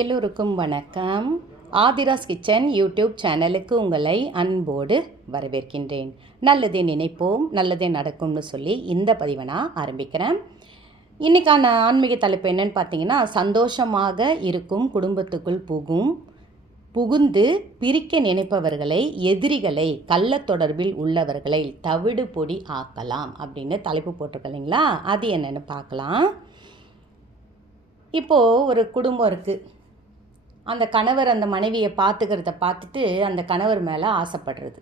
எல்லோருக்கும் வணக்கம். Aadhira's kitchen YouTube சேனலுக்கு உங்களை அன்போடு வரவேற்கின்றேன். நல்லதே நினைப்போம் நல்லதே நடக்கும்னு சொல்லி இந்த பதிவை நான் ஆரம்பிக்கிறேன். இன்றைக்கான ஆன்மீக தலைப்பு என்னன்னு பார்த்தீங்கன்னா சந்தோஷமாக இருக்கும் குடும்பத்துக்குள் புகும் புகுந்து பிரிக்க நினைப்பவர்களை எதிரிகளை கள்ள தொடர்பில் உள்ளவர்களை தவிடு பொடி ஆக்கலாம் அப்படின்னு தலைப்பு போட்டிருக்கலைங்களா அது என்னென்னு பார்க்கலாம். இப்போது ஒரு குடும்பம் இருக்குது அந்த கணவர் அந்த மனைவியை பார்த்துக்கிறத பார்த்துட்டு அந்த கணவர் மேலே ஆசைப்படுறது.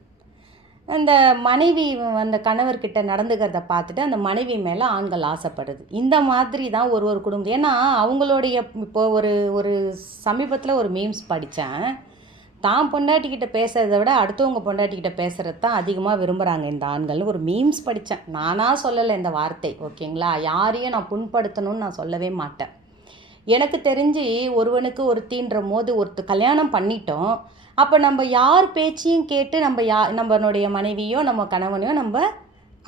அந்த மனைவி அந்த கணவர்கிட்ட நடந்துக்கிறத பார்த்துட்டு அந்த மனைவி மேலே ஆண்கள் ஆசைப்படுறது. இந்த மாதிரி தான் ஒரு ஒரு குடும்பம் ஏன்னா அவங்களுடைய இப்போ ஒரு ஒரு சமீபத்தில் ஒரு மீம்ஸ் படித்தேன் தான் பொண்டாட்டிக்கிட்ட பேசுகிறத விட அடுத்தவங்க பொண்டாட்டிக்கிட்ட பேசுகிறது தான் அதிகமாக விரும்புகிறாங்க இந்த ஆண்கள்னு ஒரு மீம்ஸ் படித்தேன் நானாக சொல்லலை இந்த வார்த்தை ஓகேங்களா? யாரையும் நான் புண்படுத்தணும்னு நான் சொல்லவே மாட்டேன். எனக்கு தெரிஞ்சு ஒருவனுக்கு ஒருத்தின்ற போது ஒருத்தர் கல்யாணம் பண்ணிட்டோம். அப்போ நம்ம யார் பேச்சையும் கேட்டு நம்ம யா நம்மளுடைய மனைவியோ நம்ம கணவனையோ நம்ம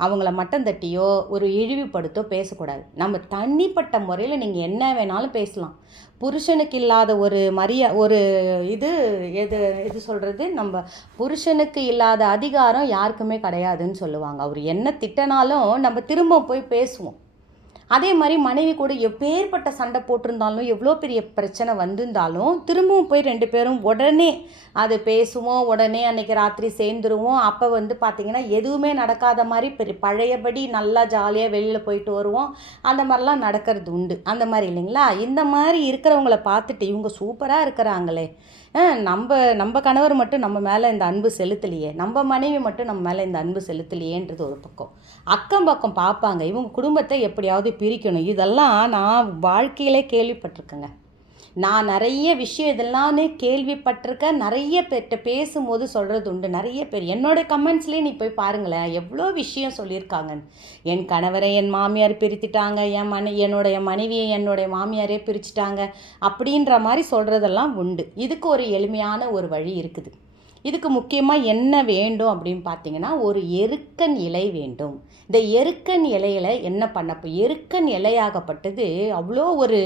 அவங்கள மட்டம் தட்டியோ ஒரு இழிவுபடுத்தோ பேசக்கூடாது. நம்ம தனிப்பட்ட முறையில் நீங்கள் என்ன வேணாலும் பேசலாம். புருஷனுக்கு இல்லாத ஒரு மரியா ஒரு இது எது எது சொல்கிறது நம்ம புருஷனுக்கு இல்லாத அதிகாரம் யாருக்குமே கிடையாதுன்னு சொல்லுவாங்க. அவர் என்ன திட்டனாலும் நம்ம திரும்ப போய் பேசுவோம். அதே மாதிரி மனைவி கூட எப்பேற்பட்ட சண்டை போட்டிருந்தாலும் எவ்வளோ பெரிய பிரச்சனை வந்திருந்தாலும் திரும்பவும் போய் ரெண்டு பேரும் உடனே அது பேசுவோம். உடனே அன்றைக்கி ராத்திரி சேர்ந்துருவோம். அப்போ வந்து பார்த்திங்கன்னா எதுவுமே நடக்காத மாதிரி பெரிய பழையபடி நல்லா ஜாலியாக வெளியில் போயிட்டு வருவோம். அந்த மாதிரிலாம் நடக்கிறது உண்டு. அந்த மாதிரி இல்லைங்களா? இந்த மாதிரி இருக்கிறவங்கள பார்த்துட்டு இவங்க சூப்பராக இருக்கிறாங்களே. நம்ம நம்ம கணவர் மட்டும் நம்ம மேலே இந்த அன்பு செலுத்தலையே. நம்ம மனைவி மட்டும் நம்ம மேலே இந்த அன்பு செலுத்தலையேன்றது ஒரு பக்கம். அக்கம் பக்கம் பார்ப்பாங்க இவங்க குடும்பத்தை எப்படியாவது பிரிக்கணும். இதெல்லாம் நான் வாழ்க்கையிலே கேள்விப்பட்டிருக்கேங்க. நான் நிறைய விஷயம் இதெல்லாமே கேள்விப்பட்டிருக்கேன். நிறைய பேர்கிட்ட பேசும்போது சொல்கிறது உண்டு. நிறைய பேர் என்னோடய கமெண்ட்ஸ்லேயே நீ போய் பாருங்களேன். எவ்வளோ விஷயம் சொல்லியிருக்காங்கன்னு. என் கணவரை என் மாமியார் பிரித்துட்டாங்க. என் மனை என்னுடைய மனைவியை என்னுடைய மாமியாரே பிரிச்சுட்டாங்க. அப்படின்ற மாதிரி சொல்கிறதெல்லாம் உண்டு. இதுக்கு ஒரு எளிமையான ஒரு வழி இருக்குது. இதுக்கு முக்கியமாக என்ன வேண்டும் அப்படின்னு பார்த்தீங்கன்னா ஒரு எருக்கன் இலை வேண்டும். இந்த எருக்கன் இலையில் என்ன பண்ணப்போ எருக்கன் இலையாகப்பட்டது அவ்வளோ ஒரு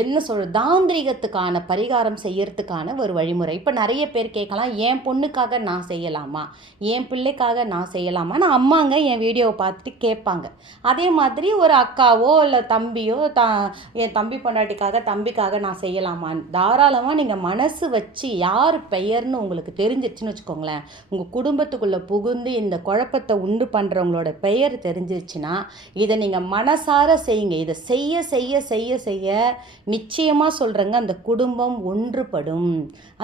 என்ன சொல் தாந்திரிகத்துக்கான பரிகாரம் செய்யறதுக்கான ஒரு வழிமுறை. இப்போ நிறைய பேர் கேட்கலாம் என் பொண்ணுக்காக நான் செய்யலாமா? என் பிள்ளைக்காக நான் செய்யலாமா? நான் அம்மாங்க என் வீடியோவை பார்த்துட்டு கேட்பாங்க. அதே மாதிரி ஒரு அக்காவோ இல்லை தம்பியோ த என் தம்பி பொண்டாட்டிக்காக தம்பிக்காக நான் செய்யலாமான்னு. தாராளமாக நீங்கள் மனசு வச்சு யார் பெயர்னு உங்களுக்கு தெரிஞ்சிச்சுன்னு வச்சுக்கோங்களேன். உங்கள் குடும்பத்துக்குள்ளே புகுந்து இந்த குழப்பத்தை உண்டு பண்ணுறவங்களோட பெயர் தெரிஞ்சிருச்சுன்னா இதை நீங்கள் மனசார செய்யுங்க. இதை செய்ய செய்ய செய்ய செய்ய நிச்சயமாக சொல்கிறேங்க அந்த குடும்பம் ஒன்றுபடும்.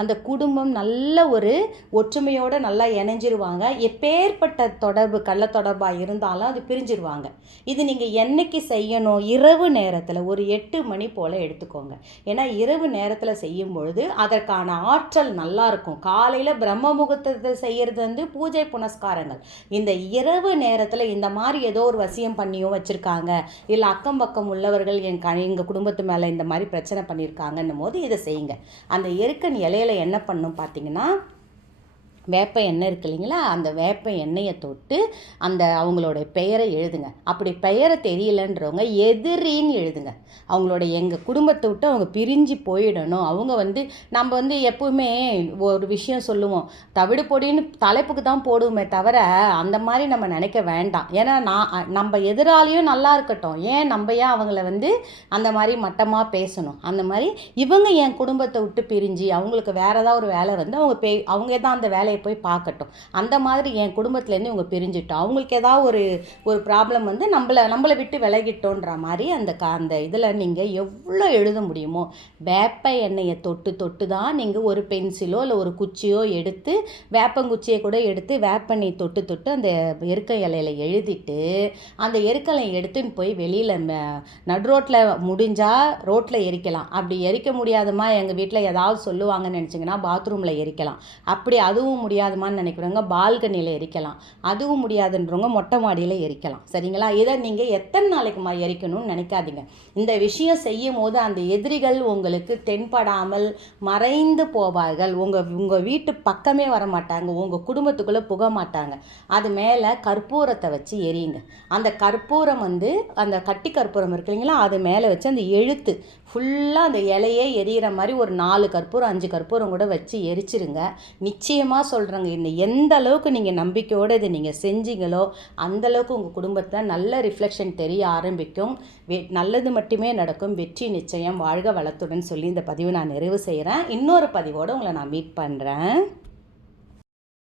அந்த குடும்பம் நல்ல ஒரு ஒற்றுமையோடு நல்லா இணைஞ்சிருவாங்க. எப்பேற்பட்ட தொடர்பு கள்ள தொடர்பாக இருந்தாலும் அது பிரிஞ்சிருவாங்க. இது நீங்கள் என்னைக்கு செய்யணும்? இரவு நேரத்தில் ஒரு எட்டு மணி போல் எடுத்துக்கோங்க. ஏன்னா இரவு நேரத்தில் செய்யும் பொழுது அதற்கான ஆற்றல் நல்லா இருக்கும். காலையில் பிரம்ம முகூர்த்தத்தை செய்கிறது வந்து பூஜை புனஸ்காரங்கள். இந்த இரவு நேரத்தில் இந்த மாதிரி ஏதோ ஒரு வசியம் பண்ணியோ வச்சுருக்காங்க. இல்லை அக்கம் பக்கம் உள்ளவர்கள் என் க எங்கள் குடும்பத்து மேலே இந்த மாதிரி பிரச்சனை பண்ணியிருக்காங்கன்னும் போது இதை செய்யுங்க. அந்த எருக்கன் இலையில என்ன பண்ணும் பார்த்தீங்கன்னா வேப்ப எண்ணெய் இருக்கு இல்லைங்களா? அந்த வேப்ப எண்ணெயை தொட்டு அந்த அவங்களோட பெயரை எழுதுங்க. அப்படி பெயரை தெரியலன்றவங்க எதிரின்னு எழுதுங்க. அவங்களோட எங்கள் குடும்பத்தை விட்டு அவங்க பிரிஞ்சு போயிடணும். அவங்க வந்து நம்ம வந்து எப்பவுமே ஒரு விஷயம் சொல்லுவோம். தவிடு பொடின்னு தலைப்புக்கு தான் போடுவோமே தவிர அந்த மாதிரி நம்ம நினைக்க வேண்டாம். ஏன்னா நான் நம்ம எதிராலையும் நல்லா இருக்கட்டும். ஏன் நம்ம ஏன் அவங்கள வந்து அந்த மாதிரி மட்டமாக பேசணும்? அந்த மாதிரி இவங்க என் குடும்பத்தை விட்டு பிரிஞ்சு அவங்களுக்கு வேறு ஏதாவது ஒரு வேலை வந்து அவங்க பே அவங்க தான் அந்த வேலையை போய் பார்க்கட்டும். அந்த மாதிரி என் குடும்பத்துலேருந்து இவங்க பிரிஞ்சிட்டோம். அவங்களுக்கு ஏதாவது ஒரு ஒரு ப்ராப்ளம் வந்து நம்மளை நம்மளை விட்டு விலகிட்டோன்ற மாதிரி அந்த க அந்த இதில் நீங்கள் எவ்வளோ எழுத முடியுமோ வேப்ப எண்ணெயை தொட்டு தொட்டு தான் நீங்கள் ஒரு பென்சிலோ இல்லை ஒரு குச்சியோ எடுத்து வேப்பங்குச்சியை கூட எடுத்து வேப்பெண்ணெய் தொட்டு தொட்டு அந்த எருக்க இலையில எழுதிட்டு அந்த எருக்கலை எடுத்துன்னு போய் வெளியில் நடு ரோட்டில் முடிஞ்சால் ரோட்டில் எரிக்கலாம். அப்படி எரிக்க முடியாதமா எங்கள் வீட்டில் ஏதாவது சொல்லுவாங்கன்னு நினச்சிங்கன்னா பாத்ரூமில் எரிக்கலாம். அப்படி அதுவும் முடியாதுமான்னு நினைக்கிறவங்க பால்கனியில் எரிக்கலாம். அதுவும் முடியாதுன்றவங்க மொட்டை மாடியில் எரிக்கலாம். சரிங்களா? இதை நீங்கள் எத்தனை நாளைக்குமா எரிக்கணும்னு நினைக்காதீங்க. இந்த விஷயம் செய்யும் போது அந்த எதிரிகள் உங்களுக்கு தென்படாமல் மறைந்து போவார்கள். உங்கள் உங்கள் வீட்டு பக்கமே வர மாட்டாங்க உங்கள் குடும்பத்துக்குள்ளே புக மாட்டாங்க. அது மேலே கற்பூரத்தை வச்சு எரியுங்க. அந்த கற்பூரம் வந்து அந்த கட்டி கற்பூரம் இருக்கு இல்லைங்களா? அது மேலே வச்சு அந்த எழுத்து ஃபுல்லாக அந்த இலையே எரியிற மாதிரி ஒரு நாலு கற்பூரம் அஞ்சு கற்பூரம் கூட வச்சு எரிச்சிருங்க. நிச்சயமாக சொல்கிறேங்க இந்த எந்த அளவுக்கு நீங்கள் நம்பிக்கையோடு இதை நீங்கள் செஞ்சீங்களோ அந்த அளவுக்கு உங்கள் குடும்பத்தில் நல்ல ரிஃப்ளெக்ஷன் தெரிய ஆரம்பிக்கும். வெ நல்லது மட்டுமே நடக்கும். வெற்றி நிச்சயம். வாழ்க வளத்துடன் சொல்லி இந்த பதிவை நான் நிறைவு செய்கிறேன் இன்னொரு பதிவோடு உங்களை நான் மீட் பண்ணுறேன்